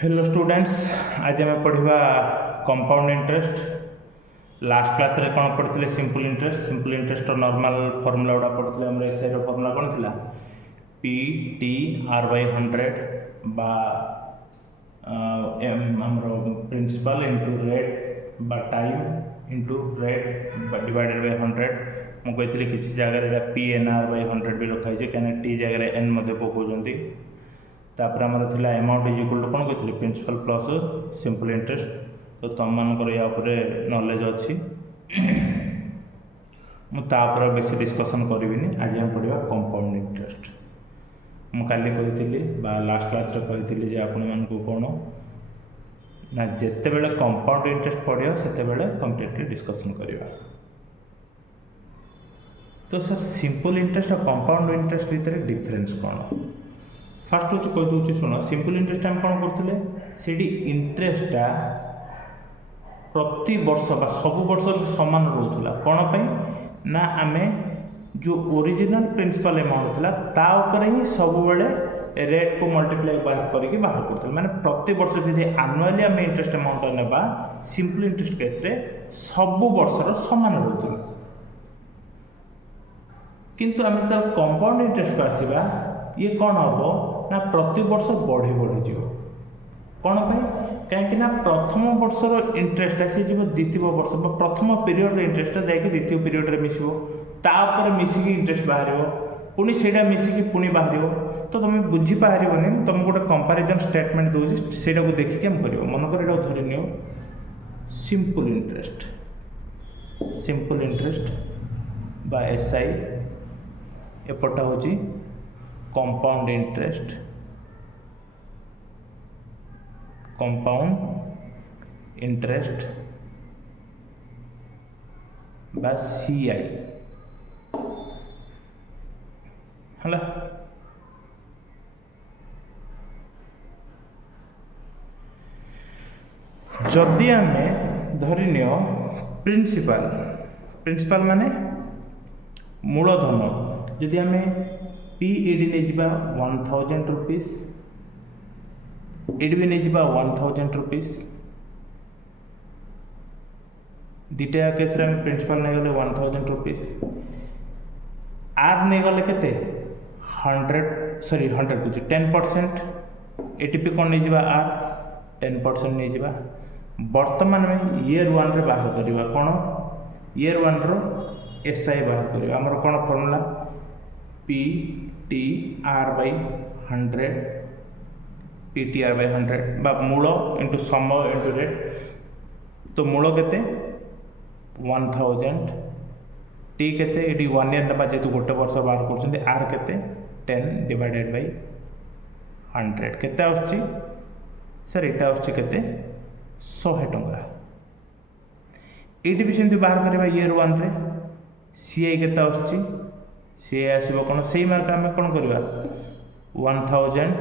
Hello students, आज आम पढ़ा कंपाउंड इंटरेस्ट। लास्ट क्लास रे कौन पढ़ते सिंपल इंटरेस्ट नॉर्मल फॉर्मूला गुड़ा पढ़ते आम एसआई फॉर्मूला कौन थी पी टी आर बाय 100 बा प्रिंसिपल इंटू रेट बा time into rate divided by 100। मुझे कहती किसी जगह पी एन आर बाय 100 भी लिखाई कहीं टी जगह एन पकाउंट। तापर आमर थिला अमाउंट इज इक्वल टू कौन कहते प्रिंसिपल प्लस सिंपल इंटरेस्ट। तो तुम मानकर या नॉलेज अच्छी मुझे बेसी डिस्कसन करी। आज हम पढ़ा कंपाउंड इंटरेस्ट। मुझे कही लास्ट क्लास कही आपण मानक कौन ना जिते बड़े कंपाउंड इंटरेस्ट पढ़िया से कंप्लीटली डिस्कसन करवा। तो सर सिंपल इंटरेस्ट और कंपाउंड इंटरेस्ट भितर डिफरेन्स कौन? फास्ट हूँ कहीदे शुण, सिंपल इंटरेस्ट आम कौन करते से इंटरेस्टा प्रति वर्ष सब वर्ष सामान रोला कौन ना आम जो ओरिजिनल प्रिंसिपल अमाउंट था तापर ही सब बेले रेट को मल्टीप्लाई करके बाहर करते माने प्रति वर्ष जब आनुआली आम इंटरेस्ट अमाउंट ना सिंपल इंटरेस्ट केस रे सब वर्षर सामान रोला। किंतु आम कंपाउंड इंटरेस्ट को आसवा ये कौन हम ना प्रति वर्ष बढ़ी बढ़ी जीव कौन कहीं प्रथम वर्षर इंटरेस्ट आसी द्वितीय वर्ष प्रथम पीरियड इंटरेस्ट जाकि द्वितीय पीरियड मिसो तापर मिसिक इंटरेस्ट बाहर पुणी से मिसिकी पुणी बाहर। तो तुम बुझीपार तुमको गोटे कंपारिजन स्टेटमेंट दूसरी से देखिए आम कर मनकर ये धरी नि सिंपल इंटरेस्ट बा एसआई एपटा हूँ कंपाउंड इंटरेस्ट बा सीआई है। जदि आम धरी नि प्रिंसिपल माने मूलधन जदि आम पी एडी नहीं जा 1000 रुपीज एडी भी नहीं जा 1000 रुपीज दीटा केस प्रिंसिपल नहीं गले 1000 रुपीज आर नहीं गले के 100 कुछ 10% एटीपी कौन नहीं जा आर 10% नहीं जा। वर्तमान में ईयर 1 रे बाहर करवा कौन ईयर 1 रो एसआई बाहर करवा आमर कौन formula P T R by 100 P T R by 100 बा मूल इंटू समय इंटू रेट। तो मूल के 1000 टी के 1 ईयर ना जेहतु गोटे वर्ष बाहर कर आर के 10 डिवाइडेड बाय 100 केते आछी सर एटा आछी केते 100 टंका। एटी भी सेमती बाहर करवा ईयर 1 रे सीआई केते आछी सी आसो कौन से मार्क आम कौन करवा 1000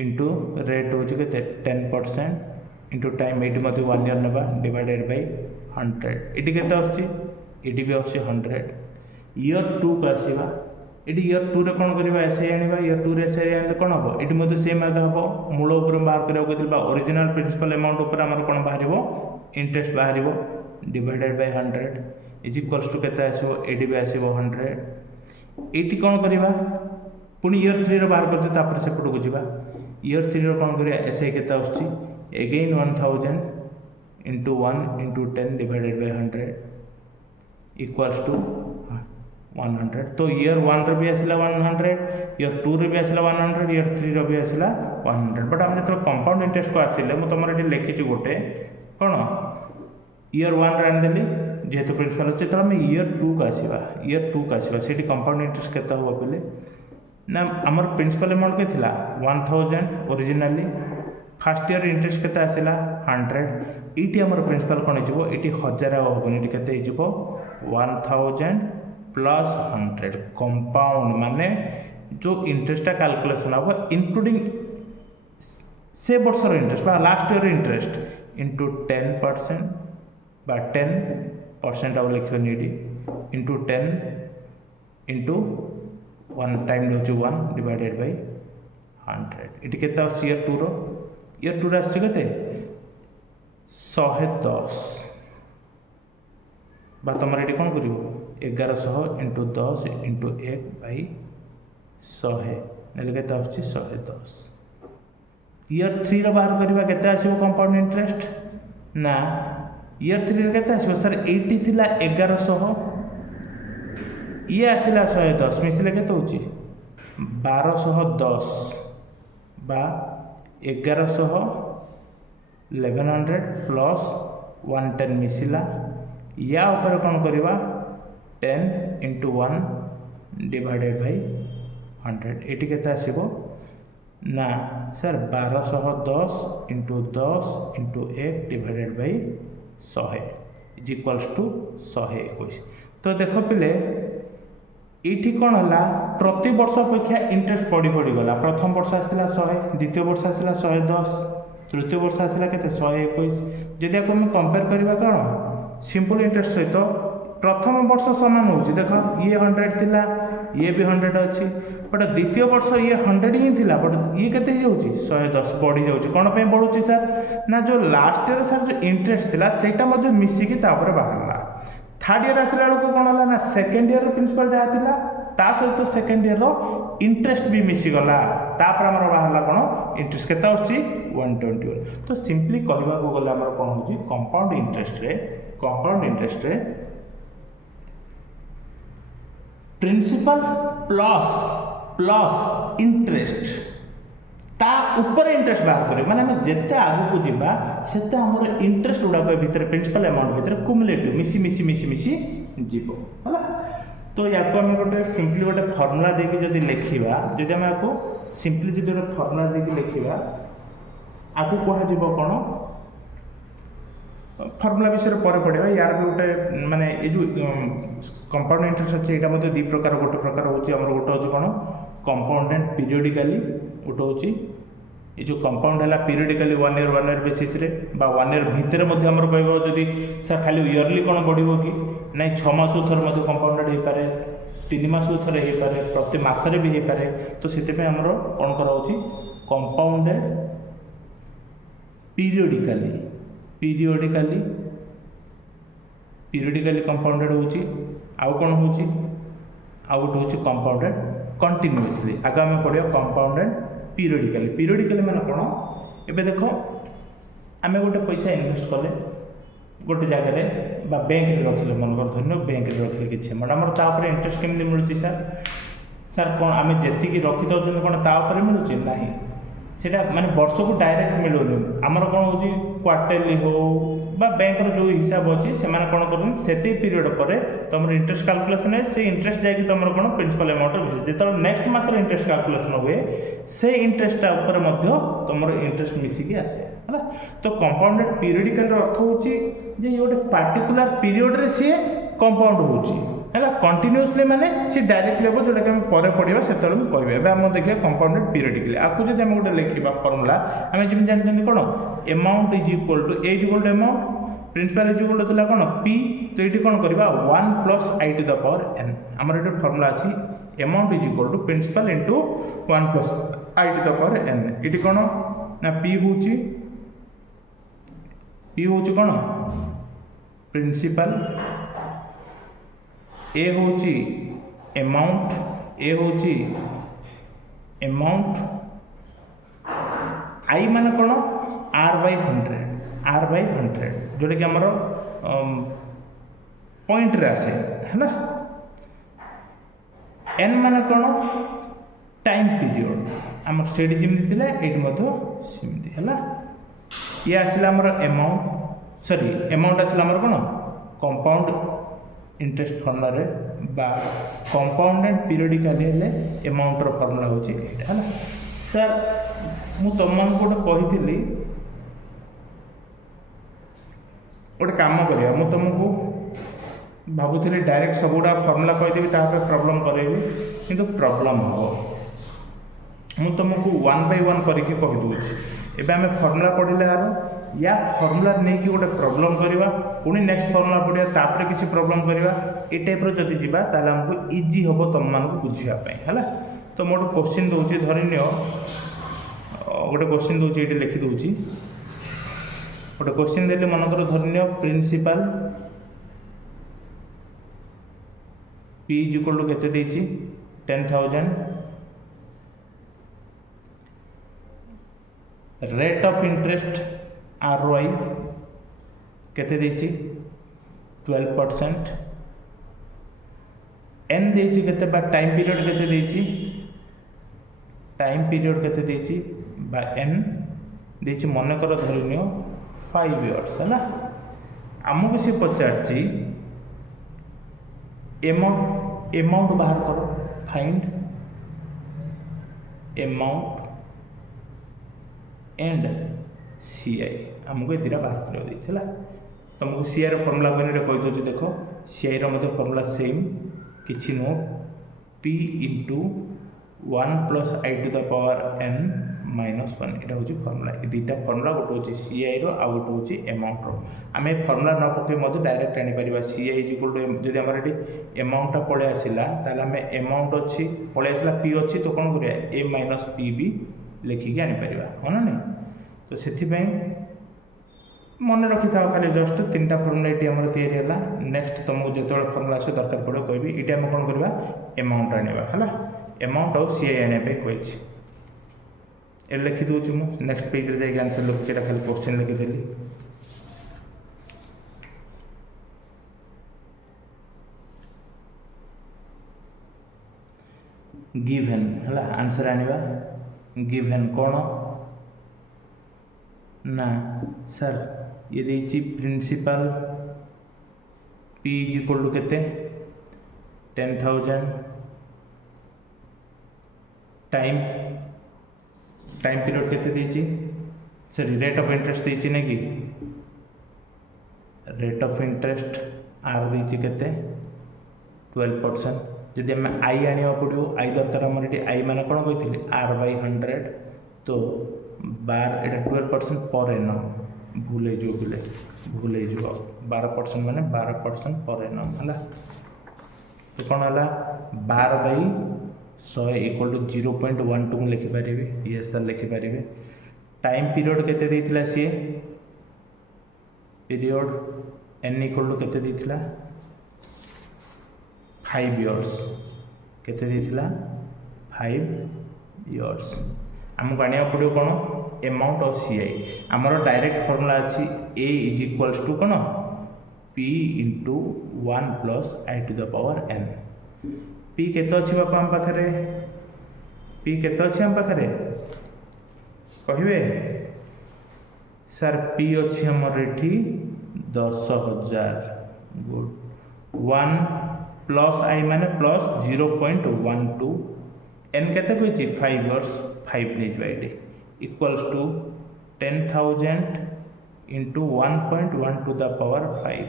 इंटू रेट हूँ के 10% इंटू टाइम ये 1 ईयर ना डिवाइडेड बाय 100 ये के भी आस 100। ईयर 2 को आसवा ये ईयर 2 रे कौन करवा एसआई आने ईयर 2 रे एसआई आने कौन हम ये से मार्क हम मूल उपर बाहर करवा ओरिजिनल प्रिंसिपल अमाउंट उपर आम कौन बाहर इंटरेस्ट बाहर divided by 100 is equals to के आसो ये भी आसो 100। ये कौन करवा पुणी ईयर 3 बाहर करते सेपट को जावा ईयर 3 कौन कर एसआई के again 1000 into 1 into 10 divided by 100 equals to 100। तो ईयर 1 भी आसला 100 ईयर 2 भी आसला 100 ईयर 3 भी आसला 100। बट आम जो कंपाउंड इंटरेस्ट को आसिले मुझे तुम ये लिखी गोटे कौन ईयर 1 आनीदेली जेहेतु प्रिंसिपल अच्छे तो ईयर 2 को आसवा से कंपाउंड इंटरेस्ट के बोले ना आमर प्रिंसिपल अमाउंट के 1000 ओरिजिनाली फास्ट ईयर इंटरेस्ट के आसला 100 ये आमर प्रिंसिपल कौन हो ये 1000 हेनी के 1000 प्लस 100 कंपाउंड माने जो इंटरेस्टा कैलकुलेशन हम इंक्लूडिंग से वर्षर interest last year interest into 10% बा 10% आउ लिखे नीडी इंटू 10 इंटू 1 टाइम हूँ 1 डिवाइडेड बाय 100 ये के ईयर 2 रो ଇୟର୍ ଟୁରେ ଆସୁଛି କେତେ 110 বা তোমার এটি কোণ করিব 1100 ইন্টু 10 ইন্টু 1 বাই 100 নেলে কেতে আসছে 110 ইয়র 3 র বাহার করিবা কেতে আসিব কম্পাউন্ড ইন্টারেস্ট না ইয়র 3 রে কেতে আসিব স্যার এইটি থিলা 1100 ইয়ে আসিলা 110 মিশিলে কেতে হচ্ছে 1210 বা 1100 1100 प्लस 110 मिसिला या ऊपर कौन करवा 10 इंटू 1 डिवाइडेड बाय 100 एटी केते आसीबो ना sir 1210 into 10 into 1 divided by 100 is equals to 121 तो देख पिले এইটি কোণ হলা প্রতি বর্ষ অপেক্ষা ইন্টারেস্ট পড়ি পড়ি গলা প্রথম বর্ষ আসিলা 100 দ্বিতীয় বর্ষ আসিলা 110 তৃতীয় বর্ষ আসিলা কেতে 121 যদি আকু আমি কম্পেয়ার করিবা কোণ সিম্পল ইন্টারেস্ট সহিত প্রথম বর্ষ সমান হচ্ছে দেখ ইয়ে 100 थिला ये भी 100 अच्छी बट द्वितीय वर्ष ये 100 ही थिला बट ये केते जाउची 110 बढ़ी जाउची कोन पे बढ़ुची सर ना जो लास्ट ईयर सर जो इंटरेस्ट थिला सेटा मध्ये मिसी की तापर बाहरला थर्ड ईयर आसला को कोन होला ना सेकंड ईयर प्रिंसिपल जा थिला ता सहित सेकंड ईयर रो इंटरेस्ट भी मिसी गला तापर हमर बाहरला कोन इंटरेस्ट केता आउची 121 तो सिंपली कहबा को गला हमर कोन होची कंपाउंड इंटरेस्ट रे प्रिंसिपल प्लस इंटरेस्ट ता ऊपर इंटरेस्ट बाहर करे माने हम जेते आगु को जीवा सेते हमर इंटरेस्ट उडा को भीतर प्रिंसिपल अमाउंट भीतर क्युमुलेटिव मिसी जीवो होला तो याको हम गोटे सिंपली गोटे फार्मूला देके जदी लिखिबा जदी हम याको सिंपली जदी गोटे फार्मूला देके लिखिबा आगु कोहा जीवो कोन फर्मुला विषय पर पढ़ा यार भी गोटे माने ये जो कंपाउंड इंटरेस्ट अच्छे यहाँ मतलब दु प्रकार गोटे प्रकार हूँ गोटे हूँ कौन कंपाउंडेड पीरियडिकली गोटे हूँ ये जो कंपाउंड है पीरियडिकली 1 ईयर बेसिस रे बा 1 ईयर भितर कह जदि सर खाली इयरली कौन बढ़ो कि ना 6 मास थर कंपाउंडेड हो पारे 3 मास थे हो पारे प्रति मसरे भी हो पारे तो से आमर कौन कराऊँ कंपाउंडेड पीरियडिकली कंपाउंडेड होची आउ कौन होची आउ गोटे होची कंपाउंडेड कंटिन्यूअसली आगे आम पढ़िया कंपाउंडेड पीरियडिकली माने कौन एबे देखो आम गोटे पैसा इनवेस्ट कले गोटे जगह बा बैंक रे रखिले मनकर धन्य बैंक रे रखिले किछि मैडम तापर इंटरेस्ट केमि मिलुची सर कौन आम जेति रखी दउछन कौन तापर मिलुची नाही सेटा माने वर्ष को डायरेक्ट मिलुनी आमर कौन होची क्वार्टरली हो बा बैंक रो जो हिसाब अच्छी से कौन कर पीरियड पर तुम इंटरेस्ट कैलकुलेशन है से इंटरेस्ट जाकि तुम कौन प्रिंसिपल अमाउंट जो नेक्स्ट मास इंटरेस्ट कैलकुलेशन हुए से इंटरेस्ट उपर तुम इंटरेस्ट मिसिकी आसे है तो कंपाउंडेड पीरियडिकल अर्थ हूँ जे गोटे पार्टिकुलर पीरियड रे सी कंपाउंड होची है कंटिन्यूअसली माने सी डायरेक्ट लेवल जोटा कि पर पढ़ा से कहबे एबे हम देखिए कंपाउंडेड पीरियडिकली आपको जब हम गोटे लिखा फर्मुला आम जमी जानते कौन amount is equal to amount principal is equal to कौन पी तो ये कौन करवा 1 plus I to the power n आमर ये फर्मुला अच्छी amount is equal to principal into 1 plus I to the power n ये कौन ना पी हूँ कौन प्रिंसिपल ए हूँ अमाउंट आई माने कौन आर बाय 100 जोटा कि आमर पॉइंट रे आसे है एन माने कौन टाइम पीरियड आम से जमी थी सेमती है ये आसला आमर अमाउंट आसला आमर कौन कंपाउंड इंटरेस्ट फर्मुला रे बा कंपाउंडेड पीरियडिकली हेले अमाउंट रो फर्मुला होची है सर मु तुमको गोटे कही गोटे काम करिया मु तुमको भावुली डायरेक्ट सबुटा फर्मुला कहीदेवी तापर प्रॉब्लम करेबी किंतु प्रॉब्लम हम मु तुमको 1 बाय 1 करके कहीदे एबे आम फर्मुला पढ़ले यार या फर्मुला नहीं कि गोटे प्रॉब्लम करवा पुणी नेक्स्ट फर्मुला पढ़िया तापर किसी प्रॉब्लम करवा ये टाइप जदि जीवा ताले हमको इजी हम तुम मानक बुझापी है तो मोटे क्वेश्चन दूसरी धरी नियो गोटे क्वेश्चन दूसरी ये लिखी दूसरी गोटे क्वेश्चन देली मनकर धरनीय principal P is equal to केते देछि 10,000 रेट ऑफ इंटरेस्ट ROI केते देछि 12% n देछि केते बा टाइम पीरियड केते देछि टाइम पीरियड केते देछि बा n देछि मनकर धरनीय 5 इयर्स है ना आमको से पचारछि अमाउंट बाहर करो फाइंड अमाउंट एंड CI आमको ये दुटा बाहर कर देला तुमको CI रो फॉर्मूला बने कहि दोछि देखो CI रो मते फॉर्मूला सेम किछि no P into 1 plus I to the power n minus 1 এটা হচ্ছে ফর্মুলা এই দুইটা ফর্মুলা গোটে হচ্ছে CI रो आ गोटे हूँ अमाउंट रो आम फर्मुला न पकई मत डायरेक्ट आनीपर CI इज इक्वल टू जब आम ये अमाउंटा पलि आसला ताल आम अमाउंट अच्छी पलि आसला P अच्छी तो कौन करिया A माइनस P भी लिखिकी आनीपर हाँ ना नहीं तो से मन रखी था खाली जस्ट 3टा फर्मुला ये आम या नेक्स्ट तुमको जो फर्मुला आस दरकार पड़े कहबी ये आम कौन करवा अमाउंट आने है अमाउंट और CI आने कही ये लिखी दूँ मुझे नेक्स्ट पेज रे जाके आंसर लिखुचे खाली क्वेश्चन लिखिदेली गिवन है आंसर आनिबा गिवन कौन ना सर ये देछि principal P is equal to केते 10,000 टाइम पीरियड केते देछि सॉरी रेट ऑफ इंटरेस्ट देछि ने कि रेट ऑफ इंटरेस्ट R देछि केते 12% जदि हम I आनिया पड़ो I दरकार हमर एटी I माने कोन कहिथिले R/100 तो बार एटा 12% पर एनम भूले जो 12% माने 12% पर एनम हला तो कोन हला 12/100 इक्वल टू 0.12 लिखिपारे ये सर लिखिपारे टाइम पीरियड केते देथिला सी पीरियड n इक्वल टू केते देथिला 5 इयर्स केते देथिला 5 इयर्स हमको आनिया पड़ो कौन अमाउंट और CI आमर डायरेक्ट फॉर्मूला अच्छी A इज इक्वल्स टू कौन P into 1 plus I to the power n P केते अच्छी बापा हम पाखरे P केते अच्छी हम पाखरे कहिबे सर P अच्छी हमर एठी 10,000 गुड 1 प्लस I माने प्लस 0.12 n केते कहछि 5 इयर्स 5 नहीं ये equals to 10,000 into 1.1 to the power 5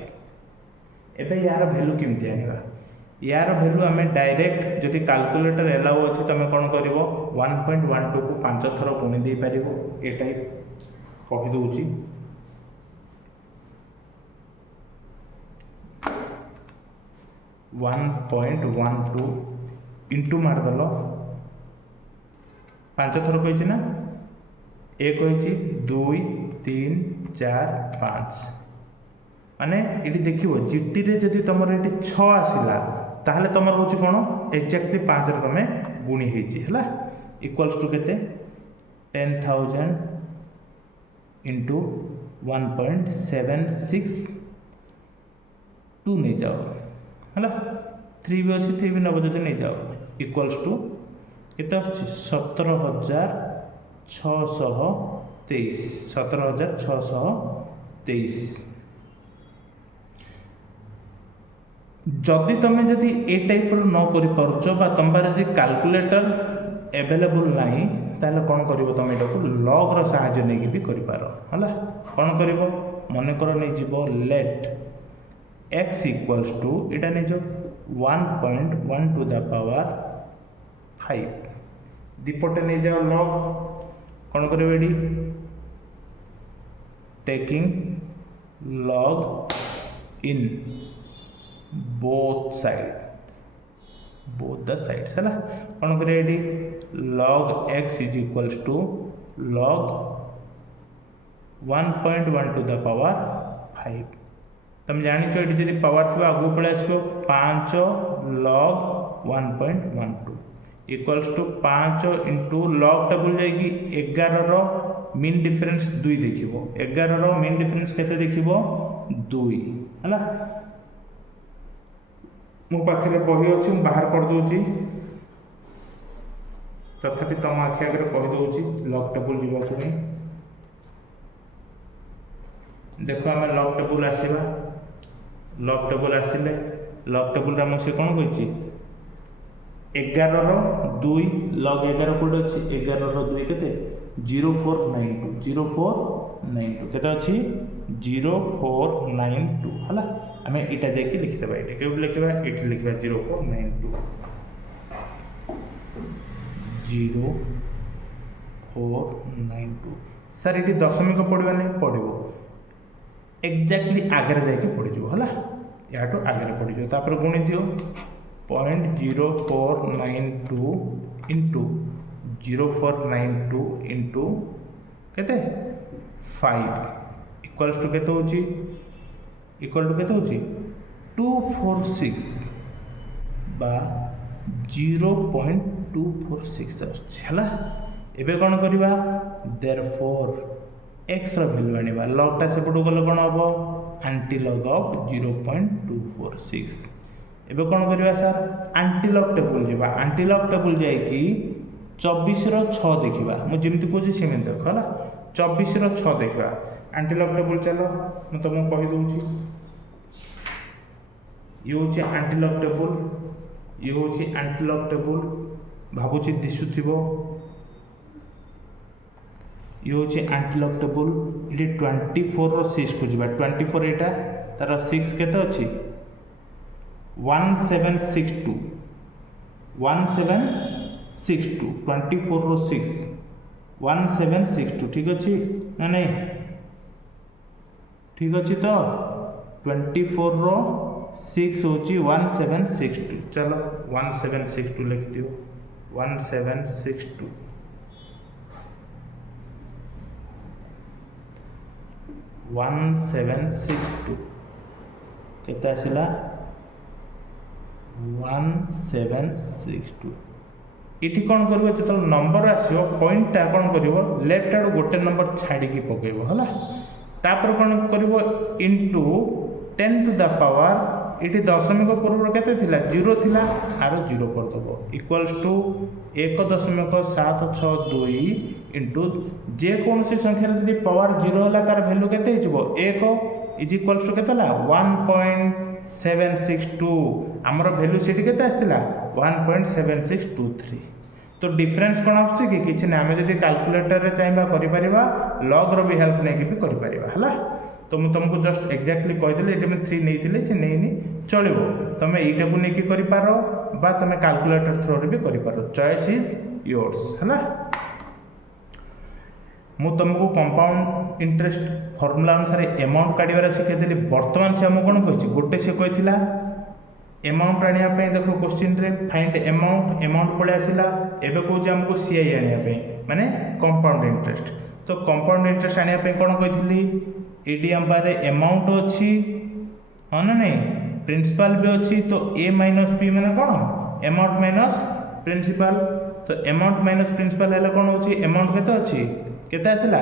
एबे यार वैल्यू केमती आनिबा यार वैल्यू आम डायरेक्ट जदि कैलकुलेटर एलाउ अच्छे तुम कौन कर 1.12 को 5 थर गुणी दे पार ये टाइप कहीदे 1.12 इंटू मारदेल 5 थर कही ना ए कही 2 3 4 5 माने ये देख जीटी रे जदि तुम ये 6 आसला ताहले तुम हूँ कौन एक्जाक्टली 5 तुम गुणी है इक्वल्स टू केते 10,000 इंटू 1.762 नहीं जाओ है 3 भी अच्छी 3 भी नब जब नहीं जाओ इक्वल्स टू केते 17,623 17,623 जदि तुम जदि ए टाइप न कर तुम पारे कैलकुलेटर एवेलेबल नहीं ताले कौन कर तुम यहाँ लॉग रो साहाय्य नहीं भी कर कौन कर मन कर नहीं जीव लेट x इक्वल्स टू इटा नहीं 1.1 टू द पावर 5 दीपटे नहीं जाओ लॉग कौन कर taking log in both the sides है कौन कर log x is equals to log 1.1 to the power 5 तुम जानी ये जब पावर थी आगू पड़े आस 5 log 1.12 equals to 5 into log table जाएगी 11 रो मीन डिफरेंस 2 देखिबो 11 रो मीन डिफरेंस केते देखिबो 2 हला मो पाखरे बही अछि बाहर कर दोची तथापि तुम आखि आगे कही दूसरी लॉग टेबल जावाक देख आम लॉग टेबल आसवा लॉग टेबल आसिले लॉग टेबल आम से कौन कही 11 रो 2 लॉग 11 कोड अच्छी 11 रो 2 केते 0492 केते अच्छी 0492 हला आम इटा जाकि लिखिदेबा ये के लिखा ये लिखा 0492 0492 सर ये दशमिक पड़वा नहीं पड़ो एक्जाक्टली आगे जाकि पड़ज है या आगे पड़ज तापर गुणी दियो 0.0492 इंटू 0492 इंटू केते 5 इक्वल्स टू केते होची इक्वल टू केते होची 246 बा 0.246 है एबे कौन करवा देयरफॉर एक्स वैल्यू आनिबा लॉगटा सेपटू गले कौन हम आंटी लॉग ऑफ 0.246 एबे कौन करवा सर आंटी लॉग टेबल जावा आंटी लॉग टेबल जाइकी 24 रो 6 देखिबा मु जेमति कहूची सेमति देख हला 24 रो 6 देखिबा आंटी लॉग टेबल चलो मु तुमको कहि दोची ये होची आंटी लॉग टेबल ये होची आंटी लॉग टेबल भाबुची दिसुथिबो ये होची आंटी लॉग टेबल ये 24 रो 6 को जिबा 24 एटा तार 6 केते अछि 1762 24 रो 6 1762 ठीक अछि ना नहीं ठीक अछि तो 24 रो 6 होची 1762 चलो 1762 लिख दियो 1762 1762 केते आसिला 1762 इटी कौन करिवो जो नंबर आसियो पॉइंटटा कौन करिवो लेफ्ट आड़ गोटे नंबर छाड़ी की पकेइबो हला तापर कौन करिवो इनटू 10 टू द पावर इटी दशमिक पूर्व केते थिला 0 थिला आरो 0 कर दबो इक्वल्स टू 1.762 इनटू जे कौन सी संख्या यदि पावर 0 होला तार वैल्यू केते हिजबो 1 इज इक्वल्स टू केते ला 1.762 हमर वैल्यू सेठी केते आस्तिला 1.7623 तो डिफरेंस कौन आछी कि किछ ना हम जदि कैलकुलेटर रे चाहबा करि परिबा लॉग रो भी हेल्प नै कि भी करि परिबा हला तो मु तुमको जस्ट एक्जाक्टली कहिदेले एटे में 3 नेइथिले से नेइनी चलिबो तमे एटा को नै कि करि पारो बा तमे कैलकुलेटर थ्रो रे भी करि पारो चॉइस इज योर्स हला मु तुमको कंपाउंड इंटरेस्ट फार्मूला अनुसार अमाउंट काढिबार शिखाइली वर्तमान से हम कोन कहिछि गोटे से कहिथिला अमाउंट आनिया पे देखो क्वेश्चन रे फाइंड अमाउंट पळे आसिला एबे कहूछि हमको सीआई आनिया पे माने कंपाउंड इंटरेस्ट तो कंपाउंड इंटरेस्ट आनिया पे कोन कहिथिली एडी हम बारे अमाउंट अछि हां ना नहीं प्रिंसिपल भी अछि तो a माइनस p माने कोन अमाउंट माइनस प्रिंसिपल तो अमाउंट माइनस प्रिंसिपल हैला कोन होछि अमाउंट केते अछि केते आसिला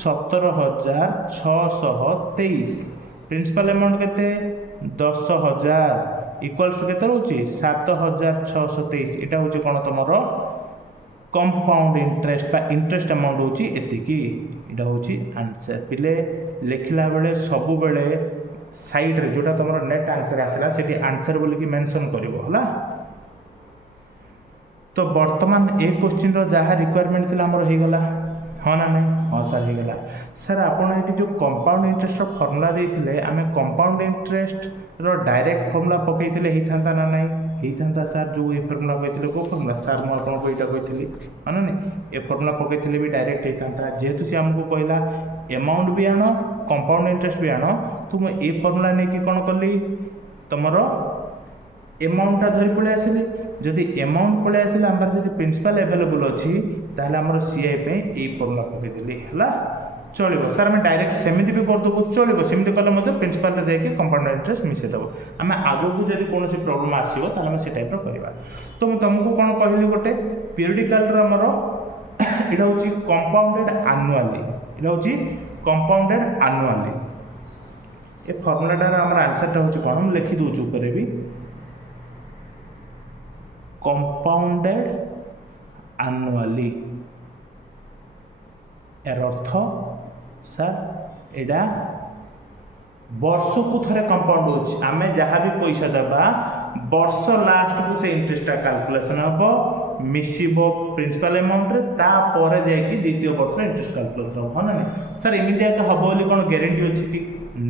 17623 प्रिंसिपल अमाउंट केते 10000 इक्वल्स टू केते रहउछि 7623 एटा होछि कोन तमरो कंपाउंड इंटरेस्ट बा इंटरेस्ट अमाउंट होछि एतिकी एटा होछि आंसर पिले लिखला बेले सब बेले साइड रे जोटा तमरो नेट आंसर आसिला सेठी आंसर बोली कि मेंशन करिवो हला तो वर्तमान ए क्वेश्चन रो जहा रिक्वायरमेंट थिला हमर हे गला हाँ ना नहीं हाँ सर हो गला सर आपड़ ये जो कंपाउंड इंटरेस्ट फर्मूला देते आम कंपाउंड इंटरेस्ट रो डायरेक्ट फर्मूला पकईले होता ना नहीं होता सर जो ये फर्मूला कहते कौ फर्मूला सर मुझे आपको यहाँ कही हाँ ना नहीं ये फर्मूला पकईले भी डायरेक्ट होता जेहेतु सी आमको कहला अमाउंट भी आण कंपाउंड इंटरेस्ट भी आण तो मुझे ये फर्मूला नहीं कौन कली तुम अमाउंटा धरी पलि आसली जदि अमाउंट पलि आसले आम जब प्रिंसिपल एवेलेबल अच्छी ताहले हमर सीआई पे ए फॉर्मूला पके दिली हला चलिबो सर हम डायरेक्ट सेमिति भी कर देबो चलिबो सेमिति कले मते प्रिंसिपल रे देके कंपाउंड इंटरेस्ट मिसे देबो हम आगो को जदी कोनोसी प्रॉब्लम आसीबो ताहले हम से टाइप रो करबा तो मैं तुमको कोन कहली गोटे पीरियडिकल रो हमर इडा होची कंपाउंडेड एनुअली इडा होची कंपाउंडेड एनुअली ए फार्मूला टार हमर आंसर टा होची कोन हम लिखि दउ छु करे भी कंपाउंडेड एनुअली एर अर्थ सर एडा वर्ष को थरे कंपाउंड होची आमे जहाँ भी पैसा देबा वर्ष लास्ट को से इंटरेस्ट कैलकुलेशन हबो मिसिबो प्रिंसिपल अमाउंट रे ता परे जाई द्वितीय वर्ष इंटरेस्ट कैलकुलेशन हबो ना नहीं सर एमितिया तो हबो बोली कोन गारंटी अछि कि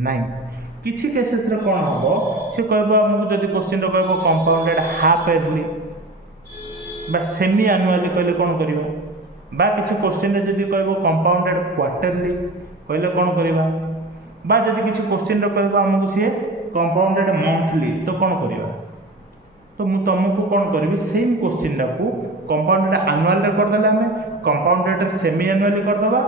नहीं किछि केसेस रे कोन हबो से कहबो हमकु जदी क्वेश्चन रे कहबो कंपाउंडेड हाफ इयरली बा सेमी एनुअली कहले कोन करिवो बा किछि क्वेश्चन रे जदी कहबो कंपाउंडेड क्वार्टरली कहले कोन करिवो बा जदी किछि क्वेश्चन रे कहबो हमकु से कंपाउंडेड मंथली तो कोन करिवो तो मु तुमको कोन करबी सेम क्वेश्चन को कंपाउंडेड एनुअल रे कर देला हमें कंपाउंडेड सेमी एनुअली कर दबा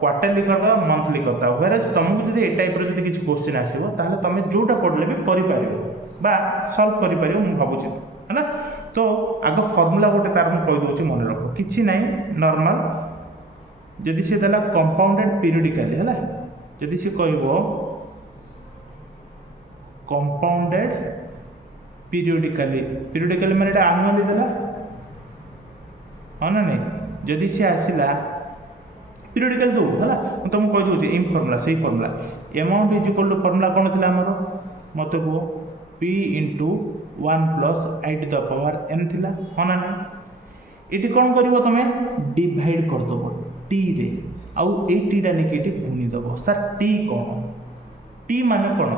क्वार्टरली कर दबा मंथली कर दबा व्हेरएज तुमको जदी ए टाइप रो जदी किछि क्वेश्चन आसीबो ताले तमे जोटा पढले भी करि पारिबो बा सॉल्व करि पारिबो मु भाबुची है ना तो आग फॉर्मूला गोटे तार मु कहि दोछि मन रखो किछि नै नॉर्मल जदी से देला कंपाउंडेड पीरियडिकली हैला जदी से कहबो कंपाउंडेड पीरियडिकली माने एटा एनुअली देला हां ना नै जदी से आसिला पीरियडिकल दो हैला मु तुम कहि दोछि इन फॉर्मूला सही formula amount is equal to formula कोन थिला हमरो मते को p into 1 plus i to the power n थिला हां ना नै इटी कोन करिवो तमे डिवाइड कर दबो t रे आउ ए t डा ने केटी गुणी दबो सर t कोन t माने कोन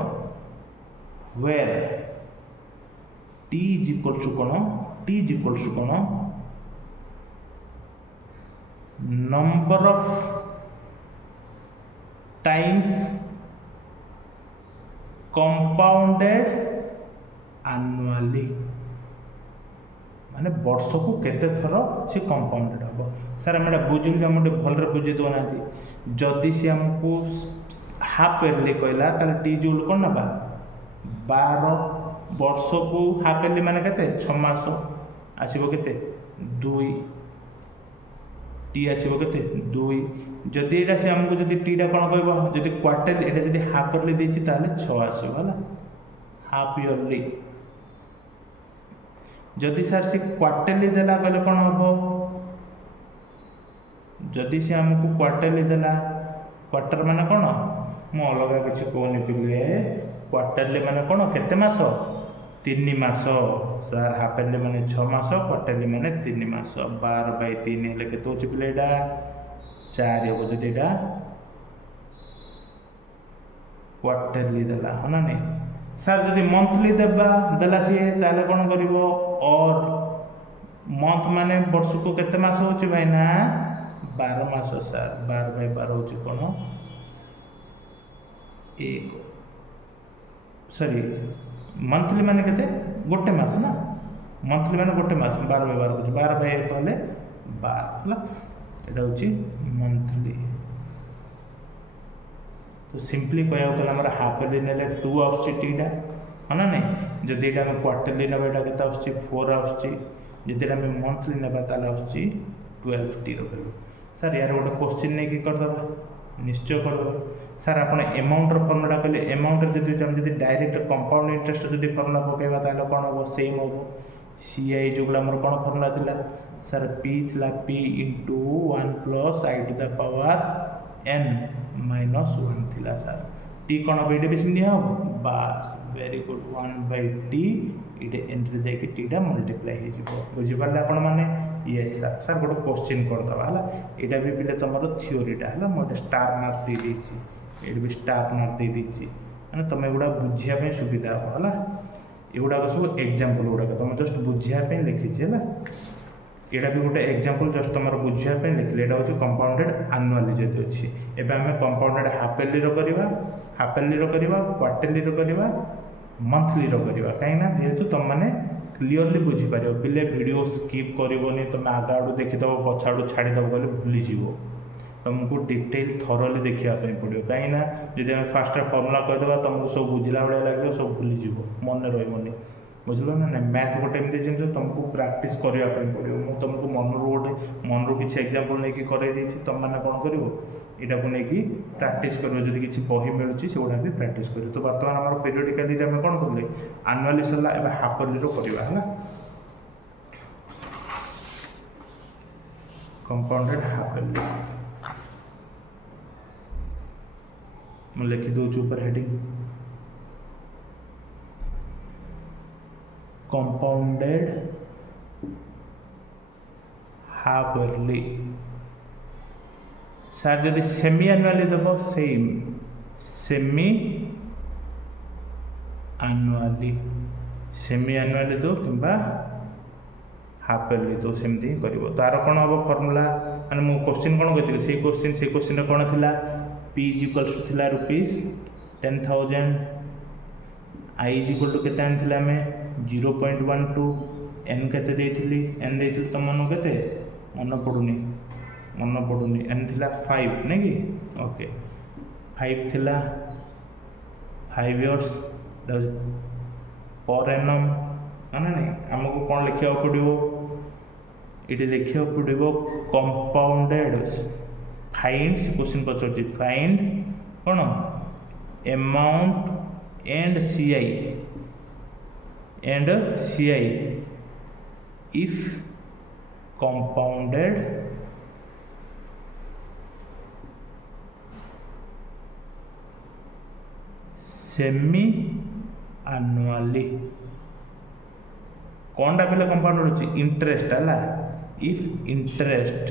where t is equal to कोन t is equal to कोन number of times compounded annually माने वर्ष को केते थर से कंपाउंडेड हबो सर हम बुझिल हम भल रे बुझि दो नाती जदी से हमको हाफ इयरली कहला ताले टी जूल कोन नबा 12 वर्ष को हाफ इयरली माने केते 6 मास आसीबो केते 2 टी आसीबो केते 2 जदी एटा से हमको जदी टी डा कोन कहबो जदी क्वार्टर एटा जदी हाफ इयरली देछि ताले 6 आसीबो हला हाफ इयरली जदि सर से क्वार्टरली देला कहले कोन हबो जदि से हमको क्वार्टरली देला क्वार्टर माने कोन मु अलगा किछ कोनी पिले क्वार्टरली माने कोन केते मास 3 मास सर हाफ इयरली माने 6 मास क्वार्टरली माने 3 मास 12/3 हेले केते होची पिले एडा 4 हो जदि एडा क्वार्टरली देला हना नै सर जदि मंथली देला सी ताले कोन करिवो और मंथ माने वर्ष को केते मास होची भाई ना 12 मास सर 12/12 होची कोन 1 सॉरी मंथली माने केते गोटे मास ना मंथली माने गोटे मास 12/12 होची 12/1 कहले 12 हला एटा होची मंथली तो सिंपली कहया गला हमर हाफ इयरली नेले 2 आउची टीडा हना नै जदि एटा हम क्वार्टरली नेबा एटा केता आउची 4 आउची जदि हम मंथली नेबा ताला आउची 12 टी रो वैल्यू सर यार गोटे क्वेश्चन नै की कर दबा निश्चय कर दबा सर आपण अमाउंट रो फॉर्मूला कहले अमाउंट जदि हम जदि डायरेक्ट कंपाउंड इंटरेस्ट जदि फॉर्मूला पकेबा ताला कोन हो सेम हो सीआई जोगला हमर कोन फॉर्मूला थिला सर p थिला p into 1 plus i to the power n minus 1 थिला सर t कोन बे डिविजन दिया हो बस वेरी गुड 1/t इटे n रे जाय के t डा मल्टीप्लाई हे जिवो बुझि पाले आपण माने यस सर सर गोटे क्वेश्चन कर दबा हला एटा भी पिले तमरो थ्योरी डा हला मोटे स्टार मार्क दे दिछि एट भी स्टार मार्क दे दिछि माने तमे गुडा बुझिया पे सुविधा हो हला एगुडा सब एग्जांपल गुडा तुम जस्ट बुझिया पे लिखि छी हला एटा भी गोटे एग्जांपल जस्ट तमरो बुझिया पे लिखले एटा होची कंपाउंडेड एनुअली जति अछि एबे हमें कंपाउंडेड हाफ इयरली रो करबा क्वार्टरली रो करबा मंथली रो करवा कहीं जेहेतु तुम मैंने क्लीयरली बुझीपर पिले वीडियो स्किप करनी तुम आग आड़ू देखीदब पछ आड़ू छाड़ीदब बोले भूलीज तुमको डिटेल थरली देखापी पड़ो कहीं जब आम फास्ट फर्मुला कहीदे तुमको सब बुझला भाया लगे सब भूलीज मन रही बुझल ना मैथ गोटे एमती जिन तुमको प्राक्ट करने पड़ो मुझे तुमको मनरू गोटे मनरू किसी एग्जाम्पल नहीं कर तुम मैंने कौन कर यहाँ को लेकिन प्राक्ट कर जब किसी बही मिलूँ से गुड़ा भी प्राक्ट कर तो बर्तमान आम पीरियडिकाली आम कौन कले आनुआली सरला ए हाफरली करवा कंपाउंडेड हाफरली मैं लिखि दूसरी ऊपर heading compounded half yearly sir जदि सेमी एनुअली देव सेम सेमी एनुअली दो कि हाफ ईयरली दो सेमती ही कर तार कौन हम फर्मुला माने मु क्वेश्चन कौन कहती से क्वेश्चन कौन थी P इज इक्वल्स टू थिला rupees 10,000 I is equal to केते आनी थिला में 0.12 n केते देइथिली n देइथिली त मन केते मन पड़ुनी n थिला 5 नहीं कि ओके 5 थिला 5 इयर्स पर एनम है नहीं आमको कौन लिखा पड़ो ये लिखा पड़ो कंपाउंडेड फाइंड से क्वेश्चन पचार फाइंड कौन amount and CI if compounded semi annually कौन टा पहले कंपाउंडेड अच्छी इंटरेस्ट है if interest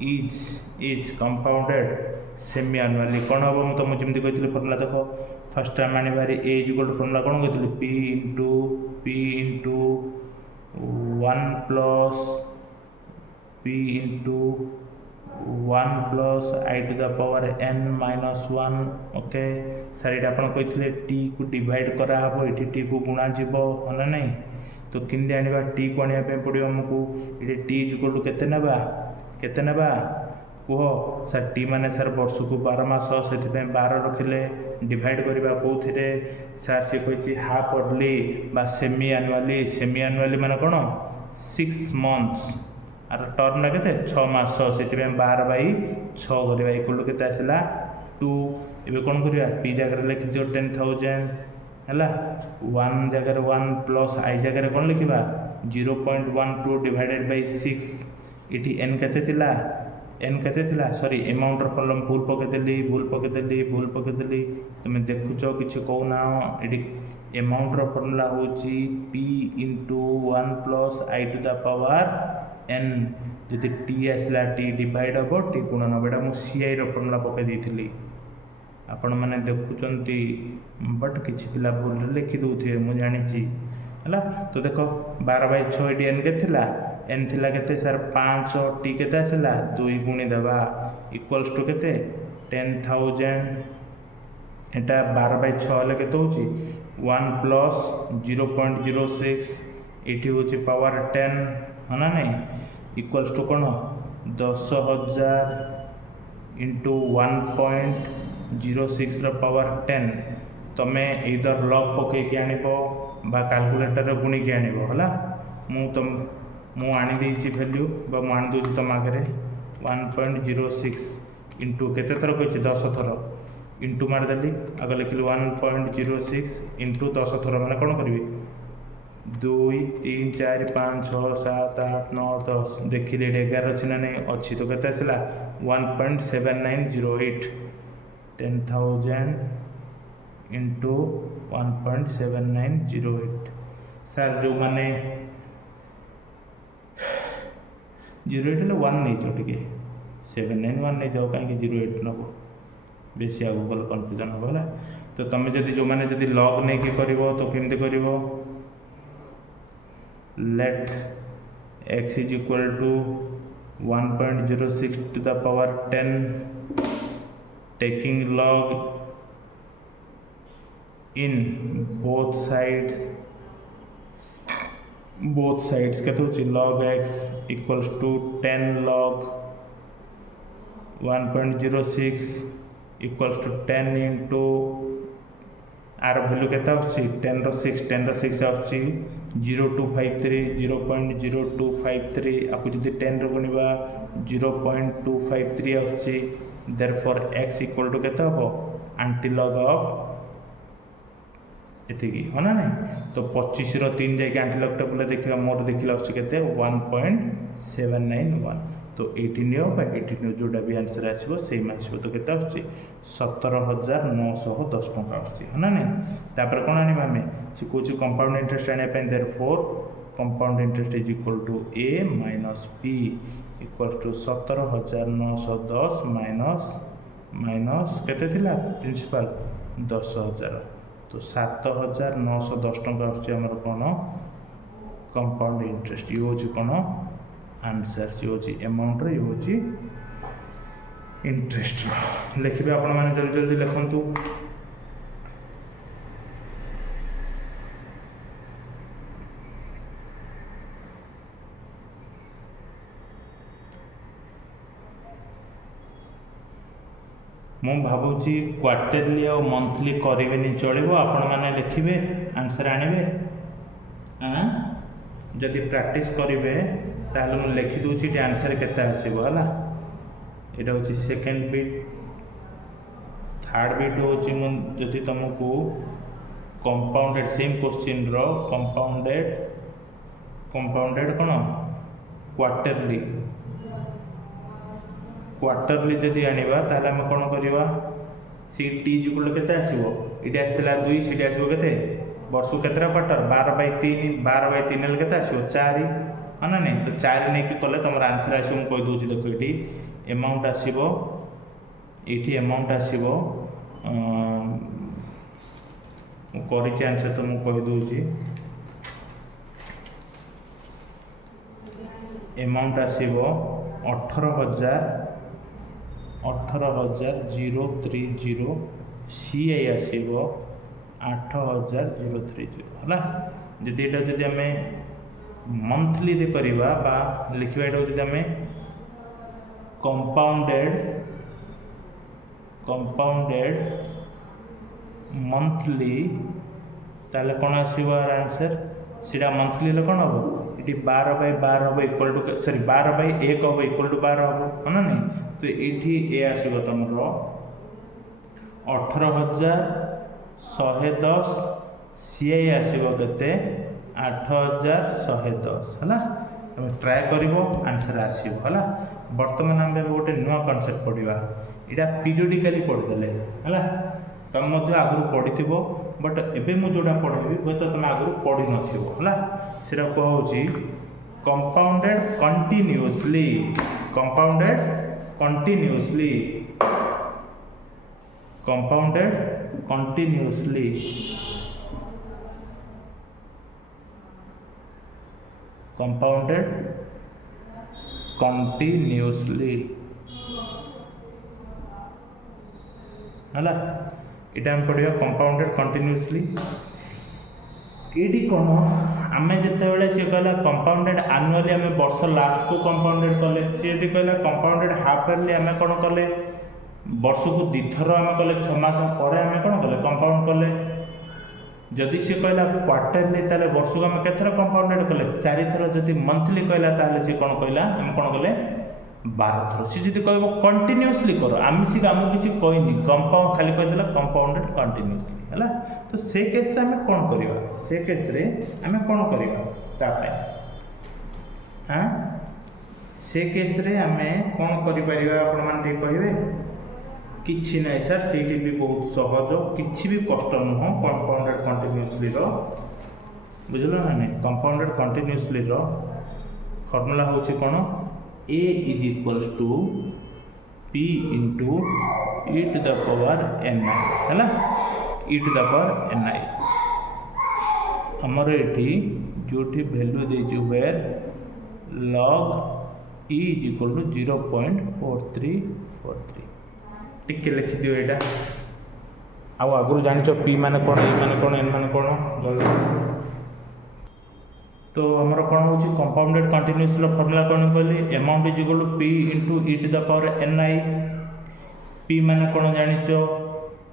is compounded semi annually कौन हम मुझे तुमको जमी कही फर्मुला देख फास्ट आम आने बाहरी A is equal to formula कौन कही P into 1 plus P into 1 plus I to the power n minus 1 okay sir ये आप कही टी को डिवाइड कराब ये टी को गुणा जीव है ना नहीं तो किंदी आने टी को आने पड़ो आमको ये टी इज इक्वल टू केते नेबा कह सर टी माने सर वर्ष को 12 मास से 12 रखिले डिवाइड करवा कौन सर सी कही हाफ ईयरली सेमी एनुअली माने कौन 6 मंथ्स आर टर्म के 6 मास से 12/6 करवा इक्वल टू के आसला 2 ये कौन करवा पी जगह लिखि दियो 10,000 है 1 जगह 1 प्लस I जगह कौन लिखा 0.12 डिवाइडेड बाय 6 इटी n केते थिला सॉरी अमाउंट रो फॉर्मूला भूल पकेदेली तुम देखुच किसी कहूना ये अमाउंट रो फॉर्मूला होची P into 1 plus I to the power n जदि टी आसला टी डिवाइड हम टी गुणन हम एटा मु CI रो फॉर्मूला पके देथिली आपण माने देखुचंती बट किछि पिला भूल लिखि दउथे मु जानिची हला तो देखो 12/6 एडी n के थिला n थिला केते सर 5 टी केते आसला 2 गुणी देबा इक्वल्स टू केते 10,000 एटा 12/6 हेले केते होची 1 प्लस 0.06 एटी होची पावर 10 है ना नहीं इक्वल्स टू कौन 10,000 इंटू 1.06 पावर 10 तुम्हें इधर लॉग पकईकि आनिबो बा कैलकुलेटर गुणी की आनिबो हला मु आनी देछि वैल्यू बा मु आनी दोछि तुम आगे 1.06 इंटू केते थर कही 10 थर इंटू मारदेली आगे लिखिली 1.06 इंटू 10 थर मैंने कौन करी 2 3 4 5 6 7 8 9 10 देखिले 11 अच्छी ना नहीं अच्छी तो केते आसला 1.7908 10,000 इंटू 1.7908 सर जो मैंने 08 1 नहीं जाओ टे 791 नहीं जाओ कहीं 08 नब बेसी आगे गल कन्फ्यूजन हम है तो तुम जदि जो मैंने जदि लॉग नहीं कि कर तो केमती कर let x is equal to 1.06 to the power 10 taking log in both sides केते होची log x equals to 10 log 1.06 equals to 10 into r value केता होची 10 रो 6 आउची 0253 0.0253 आपको जदि 10 रो गुणिबा 0.253 आउची देयरफॉर x इक्वल टू केता हो एंटी लॉग ऑफ एतिकी हो ना नहीं तो 25 रो 3 जाके एंटी लॉग टेबल देखिबा मोर देखिला होची केते 1.791 तो 18 जोटा भी आंसर आसो से आसो तो केते आछी 17,910 टका आछी है ना नहीं तापर कोन आनी आमे से कोची कंपाउंड इंटरेस्ट आने पे therefore compound interest is equal to a minus p equal to 17,910 minus केते थिला प्रिंसिपल 10,000 तो 7,910 टका आछी हमर कोन कंपाउंड इंटरेस्ट ये होची कोन आंसर सी होची अमाउंट रे होची इंटरेस्ट लिखिबे आपण माने जल्दी जल्दी लिखंतु मु भाबुची क्वार्टरली और मंथली करेबेनी चलिबो आपण माने लिखिबे आंसर आनिबे हां जदि प्रैक्टिस करिवे ताहले मु लिखि दोची टी आंसर केते आसीबो हला एटा होची सेकंड बिट थर्ड बिट होची मु जदि तुमको कंपाउंडेड सेम क्वेश्चन रो कंपाउंडेड कोन क्वार्टरली जदि आनिबा ताहले हम कोन करिवा सी टी इक्वल केते आसीबो इडी आस्थिला 2 सीडी आसीबो केते वर्ष केतरा क्वार्टर 12/3 हेले केते आसीबो 4 है नहीं तो 4 नहीं कि कले तुम आंसर आसो मु कहि दोची देखो एटी अमाउंट आसीबो एटी अमाउंट आसीबो करिछि आंसर तो मु कहि दोची अमाउंट आसीबो 18,030 सीआई आसीबो 8,030 हला जदि एटा जदि हमें मंथली रे करिबा बा लिखिबा एटा जदि हमें कंपाउंडेड मंथली ताले कोन आसीबो आंसर सीधा मंथली ले कोन हो इटी 12/12 हो इक्वल टू सॉरी 12/1 हो इक्वल टू 12 हो है ना नहीं तो एठी ए आसीबो तमरो 18,110 सीआई आसीबो केते 8,110 है तुम ट्राए कर आंसर आसो है बर्तमान आम गोटे नुआ कनसेप्ट पढ़ा यहाँ पीरियडिकली पढ़ीदे है तुम आगु पढ़ी बट एबे मु जोटा पढ़ेबी हे तो तुम आगु पढ़ी नथिबो है सेटा कहूँ कंपाउंडेड कंटिन्यूअसली है इटा हम पढ़िया कंपाउंडेड कंटिन्यूअसली ये कौन आम जिते सी कहला कंपाउंडेड आनुअली आम वर्ष लास्ट को कंपाउंडेड कले सी यदि कहला कंपाउंडेड हाफ इयरली आम कौन कले वर्ष को दिथर आम कले 6 मास पर आम कौन कले कंपाउंड कले जदि सी कहला क्वार्टरली ताले वर्ष को आम केथर कंपाउंडेड कले 4 थर जदि मंथली कहला ताले सी कौन कहला आम कौन कले 12 थर सी जदि कहब कंटिन्यूअसली कर आम सी आम किसी कहनी कंपाउंड खाली कहीदेला कंपाउंडेड कंटिन्यूअसली है तो से केस रे आम कौन करवा से केस रे आम कौन करवा हाँ से केस रे आम कौन कर आपण मैंने कहे किसी ना सर से भी बहुत सहज किसी भी कष्ट नुह कंपाउंडेड कंटिन्यूअसली बुझल ना नहीं कंपाउंडेड कंटिन्यूअसली फर्मूला हूँ कौन a is equals to p into e to the power ni है e to the power ni हमर एटी जोटी वैल्यू देजु where log e is equal to 0.4343 टिके लिखि दियो एटा आउ आगुरी जानिछ पी माने कोन ई माने कोन एन माने कोन तो आमर कौन हो कंपाउंडेड कंटिन्यूअस फॉर्मूला कौन कहली amount is equal to P into e to the power n I P माने कौन जानिच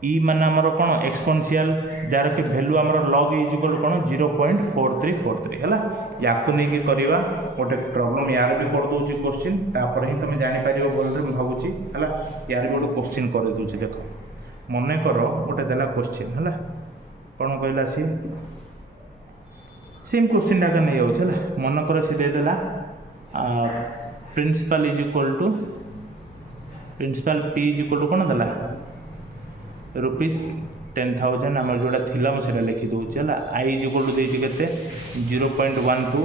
ई माने आमर कौन एक्सपोनेंशियल जार कि वैल्यू आमर लॉग इज इक्वल टू कौन 0.4343 है याकू नहीं करवा गोटे प्रॉब्लम यार भी कर दूची क्वेश्चन तापर ही तुम जानि पारियो बोल भावुची है यार भी गोटे क्वेश्चन कर दूची देख मन कर गोटे देला क्वेश्चन है कौन कहला सी सेम क्वेश्चन टाक नहीं जाऊँ मन कर सी देदेला principal is equal to principal p is equal to कौन देला ₹10,000 आम जोड़ा थिला मुझे लिखी दूसरी है आई इज इक्वल टू देती के 0.12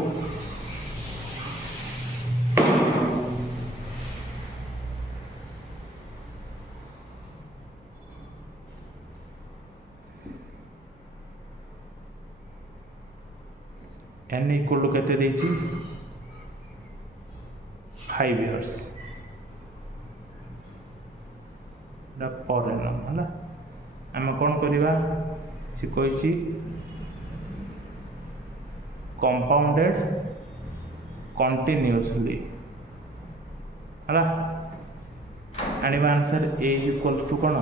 एन इक्वल टू केते देछि 5 इयर्स पर एनम है आम कौन करवा सी कही कंपाउंडेड कंटिन्यूअसली है आनिबा आंसर ए इक्वल्स टू कौन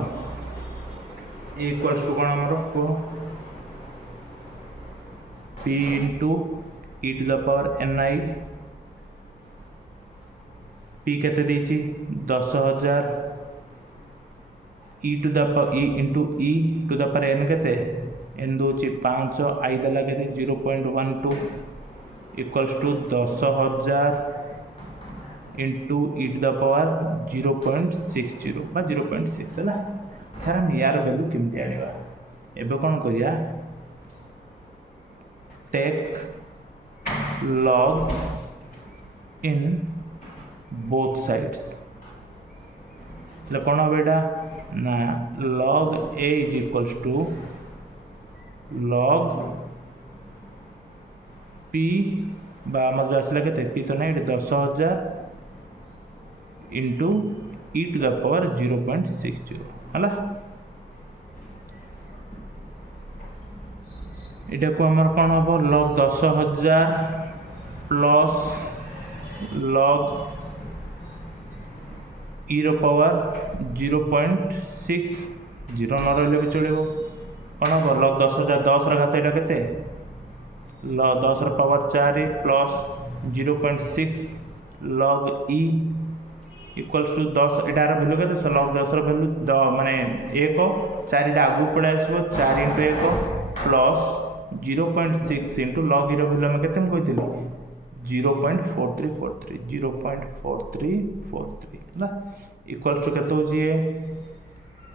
ए इक्वल्स टू कौन आमर कह p into e to the power n i p केते देछि 10,000 e to the e into e to the power n केते एन दोछि 5 आई देला केते 0.12 equals to 10,000 into e to the power 0.60 बा 0.6 है सारा यार वैल्यू केमती आनिबा एबे कौन करिया take log in both sides कौन हम एटा ना log a is equals to log p बा आमर जो आसला के p तो नहीं 10,000 into e to the power 0.60 है इटा को आमर कौन हम लॉग 10,000 प्लस लॉग ई रो पावर 0.60 न रही भी चलो कौन हम लॉग 10,000 10 घात यहाँ के 10 power 4 plus 0.6 log e equals to 10 इटार भैल्यू के लॉग 10 भैल्यू माने 1 4 आगू पड़े आस 4 इंटू 1 प्लस 0.6 इंटू लॉग इरो भैल्यू आम केते कहते 0.4343 0.4343 है इक्वल्स टू केते होची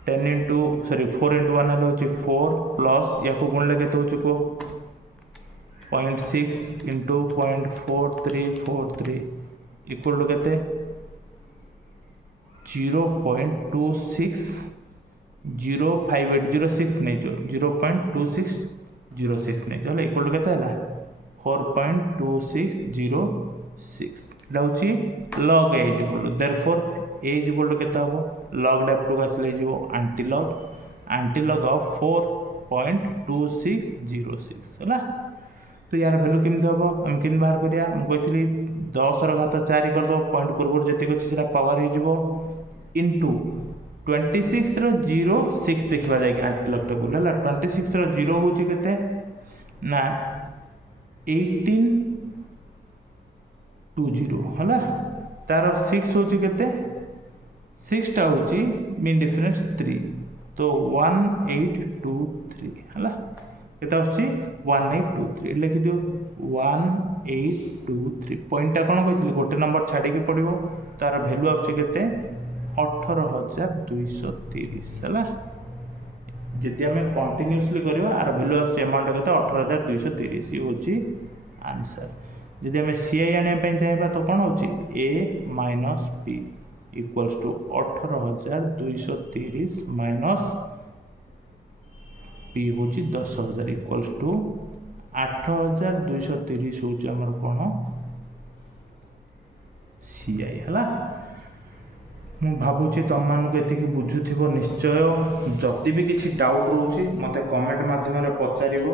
10 इंटू सॉरी 4 इंटू 1 होची 4 प्लस या को गुणले केते होची को 0.6 इंटू 0.4343 इक्वल टू केते 0.26 05806 नहीं जो 0.2606 नहीं चलो इक्वल टू केते है 4.2606 एटा होची log a is equal to therefore a is equal to केते हो log डा प्रूफ आसले जो एंटीलॉग ऑफ 4.2606 है तो यार वैल्यू केमती हम हम केमती बाहर करिया हम कहली 10 रो घात 4 कर दो पॉइंट पूर्व जति अछि सेटा पावर हो जिवो इनटू 26 रो 06 देखबा जाय एंटीलॉग टेबल है 26 रो 0 होची केते ना 1820 है तार 6 होची केते 6 टा होची मीन डिफरेंस 3 तो 1823 है केता होची 1823 लिखि दियो 1823 पॉइंट टा कोन कहथिले गोटे नंबर छाडी के पड़िबो तार वैल्यू आछी केते 18230 है जति आम कंटिन्यूअसली करवा आर वैल्यू आछी अमाउंट केते 18230 ये होची आंसर जदि आम सीआई आने चाहिए तो कौन होची a minus p equals to 18230 minus p होची 10,000 इक्वल्स टू 8230 होची हमर कोन सीआई हला ମୁଁ ଭାବୁଛି ତମମାନଙ୍କୁ ଏତିକି ବୁଝୁଥିବ ନିଶ୍ଚୟ। ଯଦି ବି କିଛି ଡାଉଟ୍ ରହୁଛି ମୋତେ କମେଣ୍ଟ ମାଧ୍ୟମରେ ପଚାରିବ।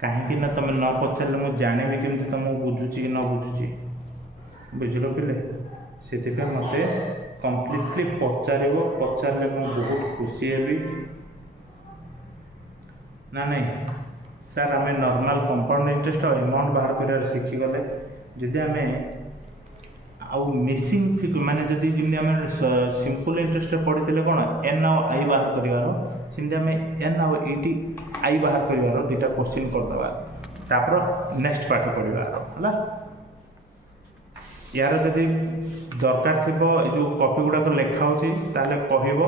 କାହିଁକି ନା ତମେ ନ ପଚାରିଲେ ମୁଁ ଜାଣିବି କେମିତି ତମକୁ ବୁଝୁଛି କି ନ ବୁଝୁଛି, ବୁଝିଲ ପିଲେ? ସେଥିପାଇଁ ମୋତେ କମ୍ପ୍ଲିଟଲି ପଚାରିବ, ପଚାରିଲେ ମୁଁ ବହୁତ ଖୁସି ହେବି। ନା ନାହିଁ ସାର୍, ଆମେ ନର୍ମାଲ କମ୍ପାଉଣ୍ଡ ଇଣ୍ଟରେଷ୍ଟ ଆଉ ଏମାଉଣ୍ଟ ବାହାର କରିବାରେ ଶିଖିଗଲେ, ଯଦି ଆମେ ଆଉ ମିସିଂ ମାନେ ଯଦି ଯେମିତି ଆମେ ସିମ୍ପଲ୍ ଇଣ୍ଟରେଷ୍ଟରେ ପଢ଼ିଥିଲେ କ'ଣ ଏନ୍ ଆଉ ଆଇ ବାହାର କରିବାର, ସେମିତି ଆମେ ଏନ୍ ଆଉ ଏଇଠି ଆଇ ବାହାର କରିବାର ଦୁଇଟା କ୍ୱେଶ୍ଚିନ୍ କରିଦେବା, ତାପରେ ନେକ୍ସଟ ପାଠ ପଢ଼ିବା ହେଲା। ୟାର ଯଦି ଦରକାର ଥିବ ଏ ଯେଉଁ କପି ଗୁଡ଼ାକ ଲେଖା ହେଉଛି ତାହେଲେ କହିବ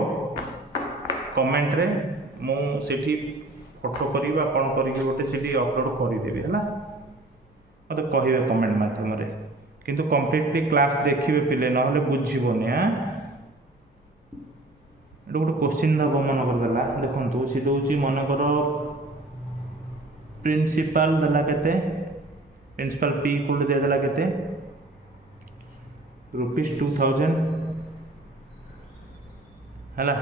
କମେଣ୍ଟରେ, ମୁଁ ସେଠି ଫଟୋ କରିବି ବା କ'ଣ କରିକି ଗୋଟେ ସେଠି ଅପଲୋଡ଼ କରିଦେବି ହେଲା। ମୋତେ କହିବେ କମେଣ୍ଟ ମାଧ୍ୟମରେ, କିନ୍ତୁ କମ୍ପ୍ଲିଟଲି କ୍ଲାସ୍ ଦେଖିବେ ପିଲେ, ନହେଲେ ବୁଝିବନି। ଏଠି ଗୋଟେ କ୍ୱେଶ୍ଚିନ୍ ଦେବ ମନେକର ଦେଲା, ଦେଖନ୍ତୁ ସେ ଦେଉଛି ମନେକର ପ୍ରିନ୍ସିପାଲ ଦେଲା କେତେ, ପ୍ରିନ୍ସିପାଲ P ଇକ୍ୱାଲ୍ ଟୁ ଦେଇଦେଲା କେତେ ₹2000 ହେଲା।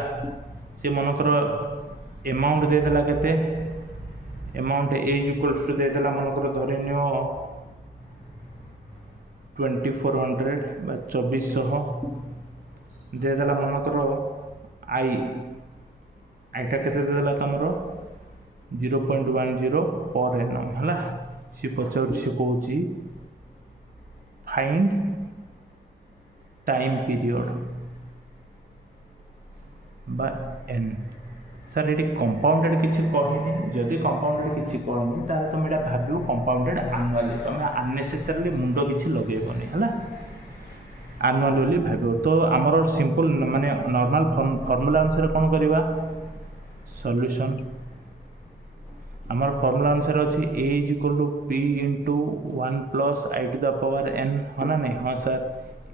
ସେ ମନେକର ଏମାଉଣ୍ଟ ଦେଇଦେଲା କେତେ, ଏମାଉଣ୍ଟ ଏଜ୍ ଇକ୍ୱାଲ୍ସ ଟୁ ଦେଇଦେଲା ମନେକର ଧରିନିଅ 2400 ବା 2400 ଦେଇଦେଲା ମନେକର ଆଇଟା କେତେ ଦେଇଦେଲା ତମର 0.10 per annum ହେଲା। ସେ ପଚାରୁଛି, ସେ କହୁଛି ଫାଇଣ୍ଡ ଟାଇମ୍ ପିରିୟଡ଼ বা ଏନ୍। ସାର୍ ଏଠି କମ୍ପାଉଣ୍ଡେଡ଼ କିଛି କହିନି, ଯଦି କମ୍ପାଉଣ୍ଡେଡ଼ କିଛି କହିନି ତାହେଲେ ତୁମେ ଏଇଟା ଭାବିବ କମ୍ପାଉଣ୍ଡେଡ଼ ଆନୁଆଲି, ତୁମେ ଅନନେସେସାରିଲି ମୁଣ୍ଡ କିଛି ଲଗେଇବନି ହେଲା, ଆନୁଆଲି ବୋଲି ଭାବିବ। ତ ଆମର ସିମ୍ପଲ୍ ମାନେ ନର୍ମାଲ ଫର୍ମୁଲା ଅନୁସାରେ କ'ଣ କରିବା, ସଲ୍ୟୁସନ୍ ଆମର ଫର୍ମୁଲା ଅନୁସାରେ ଅଛି A is equal to P into 1 plus I to the power N, ହଁ ନା ନାହିଁ? ହଁ ସାର୍।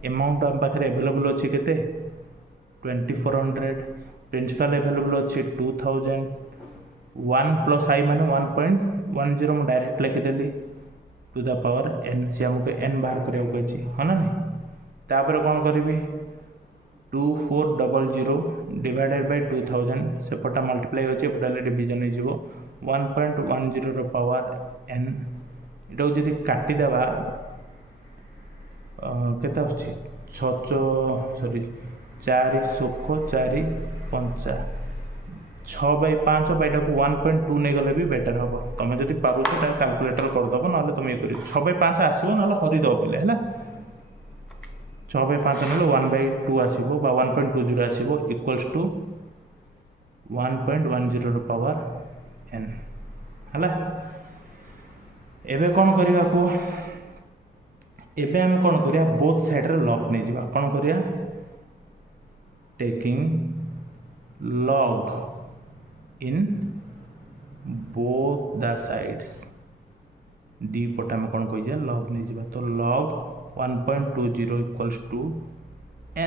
ଏମାଉଣ୍ଟ ଆମ ପାଖରେ ଆଭେଲେବୁଲ୍ ଅଛି କେତେ 2400, ପ୍ରିନ୍ସିପାଲ ଆଭେଲେବୁଲ୍ ଅଛି 2000, 1 ପ୍ଲସ୍ I ମାନେ 1.10 ମୁଁ ଡାଇରେକ୍ଟ ଲେଖିଦେଲି ଟୁ ଦ ପାୱାର N, ସେ ଆମକୁ N ବାହାର କରିବାକୁ କହିଛି, ହଁ ନା ନାହିଁ? ତାପରେ କ'ଣ କରିବି 2400 ଡିଭାଇଡେଡ଼ ବାଇ 2000, ସେପଟା ମଲ୍ଟିପ୍ଲାଏ ହେଉଛି, ଏପଟେ ହେଲେ ଡିଭିଜନ୍ ହେଇଯିବ 1.10 ପାୱାର N। ଏଟାକୁ ଯଦି କାଟିଦେବା କେତେ ଆସୁଛି 4 ସୁଖ 4 5 6/5 ବା ଏଟାକୁ 1.2 ନେଇଗଲେ ବି ବେଟର୍ ହେବ। ତୁମେ ଯଦି ପାରୁଛ ତାହେଲେ କାଲକୁଲେଟର କରିଦେବ, ନହେଲେ ତୁମେ ଇଏ କରିବ 6/5 ଆସିବ, ନହେଲେ ହରିଦେବ ପିଲେ ହେଲା। 6/5 ନେଲେ 1/2 ଆସିବ ବା 1.20 ଆସିବ ଇକ୍ୱାଲ୍ସ ଟୁ 1.10 ପାୱାର N ହେଲା। ଏବେ କ'ଣ କରିବା କୁହ, ଏବେ ଆମେ କ'ଣ କରିବା ବୋଥ୍ ସାଇଡ଼୍ରେ ଲଗ୍ ନେଇଯିବା। କ'ଣ କରିବା, taking log in both the sides, ଦି ପଟେ ଆମେ କ'ଣ କହିଯିବା log ନେଇଯିବା। ତ log 1.20 equals to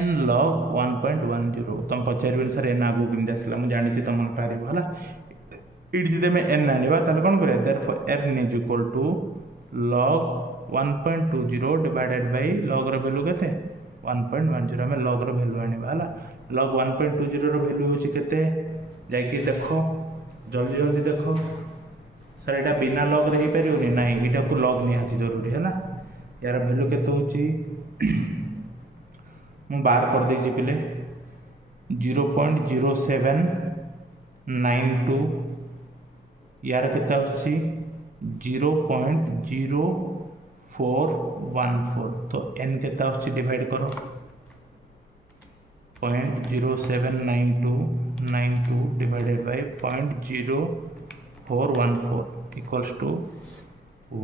n log 1.10। ତୁମେ ପଚାରିବେ ସାର୍ n ଆଗକୁ କେମିତି ଆସିଲା, ମୁଁ ଜାଣିଛି ତୁମ ପାରିବ ହେଲା। ଏଇଠି ଯଦି ଆମେ n ଆଣିବା ତାହେଲେ କ'ଣ କରିବା, therefore n is equal to log 1.20 divided by ଲଗ୍ର ଭ୍ୟାଲୁ କେତେ 1.10, ଆମେ ଲଗ୍ର ଭ୍ୟାଲୁ ଆଣିବା ହେଲା। log 1.20 ର ଭ୍ୟାଲୁ ହେଉଛି କେତେ, ଯାଇକି ଦେଖ ଜଲ୍ଦି ଦେଖ। ସାର୍ ଏଇଟା ବିନା ଲଗ୍ରେ ହେଇପାରିବନି, ନାଇଁ ଏଇଟାକୁ ଲଗ୍ ନିହାତି ଜରୁରୀ ହେଲା। ୟାର ଭ୍ୟାଲୁ କେତେ ହେଉଛି ମୁଁ ବାହାର କରିଦେଇଛି ପିଲେ 0.0792, ୟାର କେତେ ଆସୁଛି 0.0414। ତ n କେତେ ଆସୁଛି ଡିଭାଇଡ଼ କର 0.0792 divided by 0.0414 equals to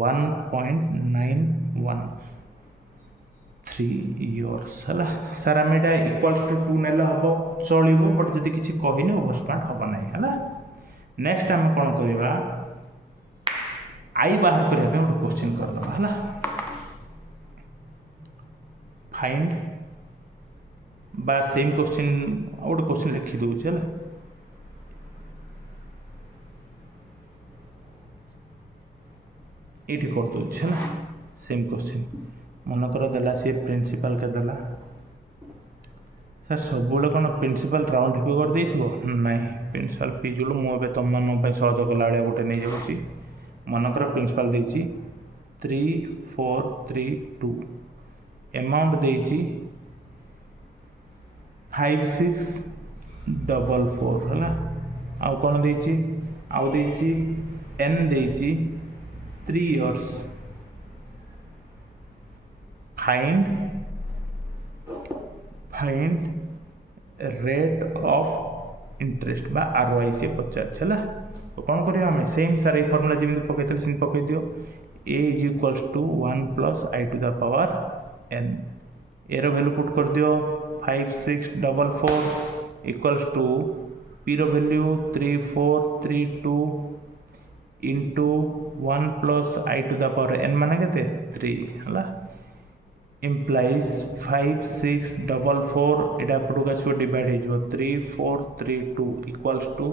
1.913 years ହେଲା। ସାର୍ ଆମେ ଏଇଟା ଇକ୍ୱାଲ୍ସ ଟୁ 2 ନେଲେ ହେବ, ଚଳିବ, ବଟ୍ ଯଦି କିଛି କହିନି ଓଭରସ୍ପାର୍ଟ ହେବ ନାହିଁ ହେଲା। ନେକ୍ସଟ ଆମେ କ'ଣ କରିବା, ଆଇ ବାହାର କରିବା ପାଇଁ ଗୋଟେ କ୍ୱେଶ୍ଚିନ୍ କରିଦେବା ହେଲା। ଫାଇଣ୍ଡ বা ସେମ୍ କ୍ୱେଶ୍ଚିନ୍ ଆଉ ଗୋଟେ କ୍ୱେଶ୍ଚିନ୍ ଲେଖିଦେଉଛି ହେଲା। ଏଇଠି କରିଦେଉଛି ହେଲା ସେମ୍ କ୍ୱେଶ୍ଚିନ୍ मनकर देला सी प्रिंसिपल के देला सर सब कौन प्रिंसिपल राउंड भी कर देथिबो नहीं प्रिंसिपल पिजुलु मुझे तुम मन सहज कला गोटे नहीं जाऊँगी मनकर प्रिंसिपल देछि 3432 अमाउंट देछि 5644 है आउ कौन देछि आउ देछि एन देछि 3 years find rate of interest बा आरओआई से पचार है तो कौन करिया हमें सेम सारे फॉर्मूला जमी पकई सेम पकई दियो a is equals to 1 plus I to the power n एरो वैल्यू पुट कर दियो 5644 इक्वल्स टू p रो value 3432 into 1 plus I to the power n माने केते 3 हला implies 5644 एटा पटू का डिवाइड हो 3432 equals to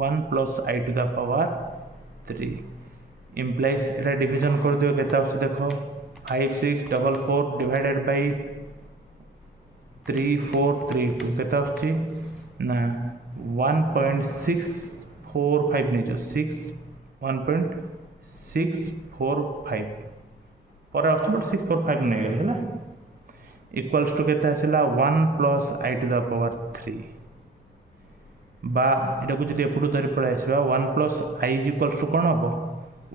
1 plus I to the power 3 implies एटा डिवीजन कर दियो केता होछ देखो 5644 डिवाइडेड बाय 3432 केता होछ ना 1.645 नहीं जो 1.645 पर आउट बट 645 नहीं गले है इक्वल्स टू केता आसला 1 plus I to the power 3 बा एटा को जदि एपटू धरि पळै आसबा 1 plus i is equals to कोन हबो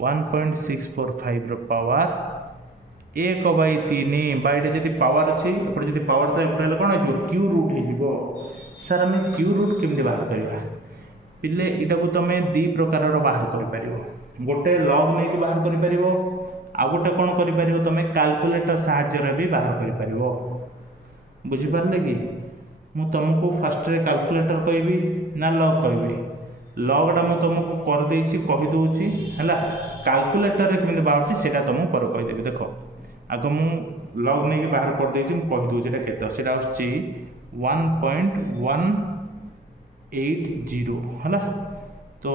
1.645 रो पावर 1/3 बा एटा जदि पावर अछि एपटे जदि पावर था एपटे कोन हो क्यू रूट हे जिवो सर हम क्यू रूट केमदि बाहर करिया पिले एटा को तमे दी प्रकार रो बाहर करि परिबो गोटे लॉग नै कि बाहर करि परिबो आ गोटे कौन कर तुम कैलकुलेटर साहाय्य भी बाहर कर बुझिपारे कि मु तुमको फास्ट कैलकुलेटर कहबी ना लॉग कहबी लॉगटा मुझे तुमको कर देछि कहीदे है कैलकुलेटर केमी बाहर से तुमको पर कहीदेवी देख आग मु लॉग नहीं बाहर कर देछि मु कहीदे केते सेटा आछि 1.180 है तो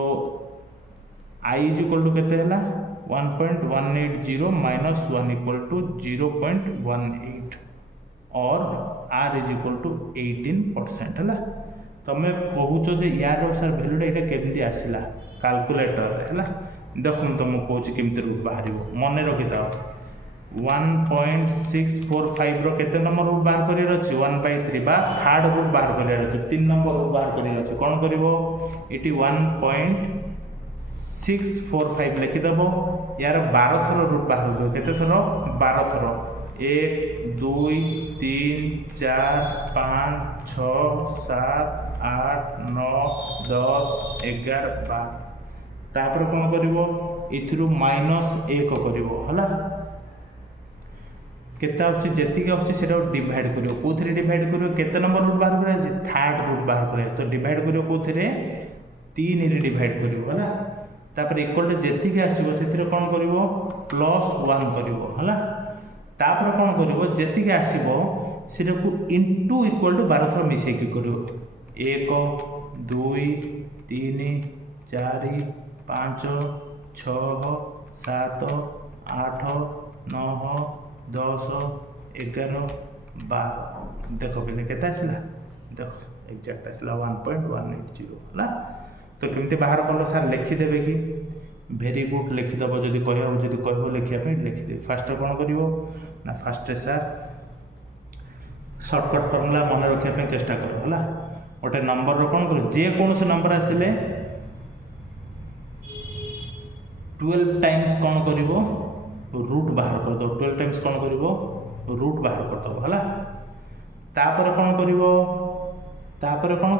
आई इज इक्वल टू केते है 1.180 माइनस 1 इक्वल टू 0.18 और r इज इक्वल टू 18% है तमें कहूच यार सर भैल्यूटा यहाँ केमती आसला कैलकुलेटर है देख तुमको कौच केमती रूट बाहर मन रखी था 1.645 रो केते नंबर रूट बाहर करियर अछि 1/3 बा थर्ड रूट बाहर करियर अछि 3 नंबर रूट बाहर करियर अछि कोन करिवो इटी 1.645 लिखिदेव यार 12 थर रूट बाहर कर केते थर 12 थर 1 2 3 4 5 6 7 8 9 10 11 12 तापर कौन करिवो इथिरु -1 करिवो हला केते आछि जेतिक आछि सेटा डिवाइड करिवो कोथरे डिवाइड करिवो केते नंबर रूट बाहर करे अछि थर्ड रूट बाहर करे तो डिवाइड करिवो कोथरे 3 रे डिवाइड करिवो हला तापर इक्वल टू जेतिक आसीबो सेतिरे कोन करिवो +1 करिवो हला तापर कोन करिवो जेतिक आसीबो सेटा को इनटू इक्वल टू 12 थर मिसे की करिवो 1 2 3 4 5 6 7 8 9 10 11 12 देखो पहले केता आसला देखो एग्जैक्ट आसला 1.180 हला तो केमती बाहर कल सार लिखिदेवे कि भेरी गुड लिखिदेव जदि कहबो लिखा लिखिदेवे फास्ट कौन कर ना फास्ट सार सर्टकट फर्मूला मन रखा चेष्टा कर है गोटे नंबर कौन कर जेकोसी नंबर आसिले 12 टाइम्स कौन कर रूट बाहर करदेव 12 टाइम्स कौन कर रूट बाहर करदेव है तापर कौन कर कौन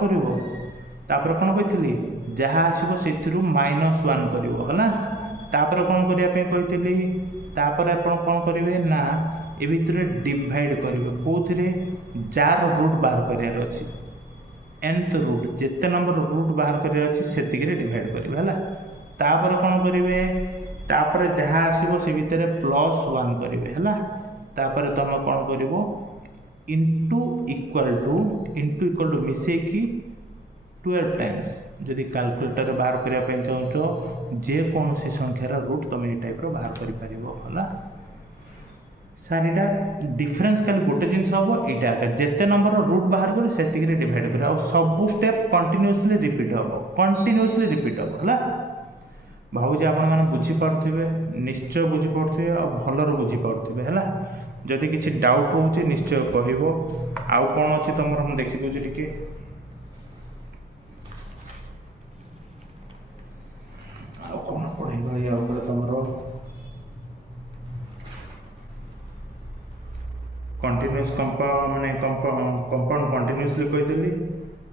कही जहाँ आसो से -1 कर तापर कौन करने कही तापर आप कौन करेंगे ना ये भितर डिवाइड करेंगे कौन जार रूट बाहर करार अच्छी nth रूट जिते नंबर रूट बाहर करार अच्छी से डिवाइड करेंगे है तापर कौन करेंगे तापर जहाँ आसो से भितर +1 करेंगे है तापर तुम कौन कर इंटू इक्वल टू मिसेकी 12 टाइम्स जदि कैलकुलेटर बाहर करने चाहो जेकोसी संख्यार रूट तुम ये टाइप बाहर कर सारीटा डिफरेन्स खाली गोटे जिन हम यहाँ जिते नंबर रूट बाहर कर से डिवाइड कर सब स्टेप कंटिन्यूअसली रिपीट हम है भावुँ आपण बुझीपे निश्चय बुझीपे भलर बुझीपे है जदि किसी डाउट रोचे निश्चय कह आउ कौन अच्छी तुम हम देखी दूसरी टे कौन पढ़ेगा तुम कंटिन्यूअस माने कंपाउंड कंटिन्यूअसली कहीदेली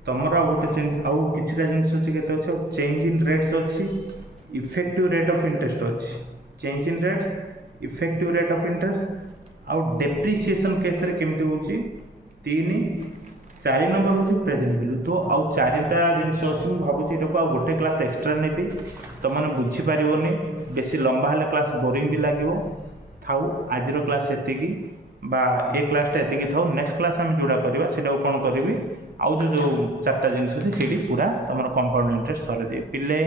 तुम गोटे आउ कि जिन अच्छे चेंज इन रेट्स अच्छी इफेक्टिव रेट ऑफ इंटरेस्ट अच्छी change in rates effective rate of interest आउ डेप्रिसिएशन केस रे केमती होची 4 नंबर होची प्रेजेंट वैल्यू तो आउ 4टा जिनस अच्छी भावुची एटा आ गोटे क्लास एक्स्ट्रा नेबी तुम मैंने बुझी पारिबोनी बेसी लंबा हेले क्लास बोरिंग भी लागिवो थाउ आजिर क्लास एतिकी बा ए क्लासटा एतिकी थाउ नेक्स्ट क्लास आम जोड़ा करवा सेटा कौन करी आउ जो 4टा जिनस अच्छे सीटी पूरा तुम कंपाउंड इंटरेस्ट सर दिए पिले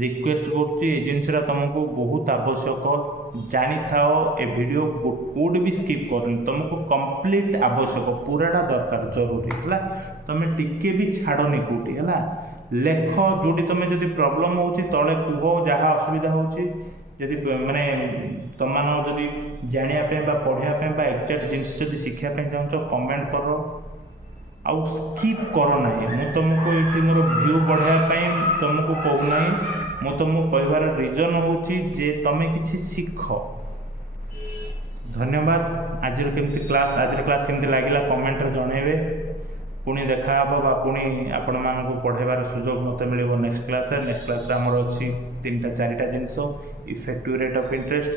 रिक्वेस्ट करुच्ची जिनसा तुमको बहुत आवश्यक जानी थाओ ए वीडियो कोड भी स्किप करनी तुमको कंप्लीट आवश्यक पूराटा दरकार जरूरी है तुम टिके भी छाड़नी कौटी है लेख जोटी तुम जब प्रोब्लेम हो तले कह जहाँ असुविधा होदी माने तुम जदि जानापी पढ़ापी एक्जाक्ट जिनस जब शिखापी चाहो कमेंट कर आउ स्किप कर ना मु तुमको ये मोर व्यू बढ़ाई तुमको कहूना मु तुमको कहबार रिजन होची जे तुम किसी शिख धन्यवाद आज क्लास केमती लगिला कमेंट रे जनइबे पुणी देखा बा पुणी आपण मानक पढ़ाइबार सुजोग मत मिल नेक्स्ट क्लास आमर अच्छी 3-4टा जिनस effective rate of interest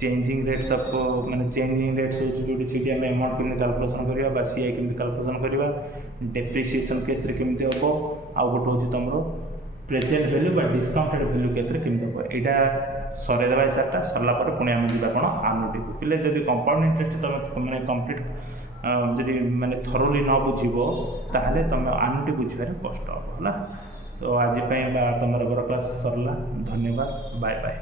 changing rates of माने चेंजिंग रेट्स जो सीटी आम अमाउंट केमती कैलकुलेशन करवा सीआई केमती कैलकुलेशन करवा डेप्रिसिएशन केस रे केमती हम आउ गोटे हूँ तुम प्रेजेंट वैल्यू बा डिस्काउंटेड वैल्यू केस रे केमती हम यहाँ सरदेवा 4टा सरला पुणी आम जा कौन आनुटी को पिले जब कंपाउंड इंटरेस्ट तुम मैंने कंप्लीट जदि माने थरोली न बुझीबो ताहले तुम आनुटी बुझिबार कष्ट है तो आज तुम क्लास सरला धन्यवाद बाय बाय।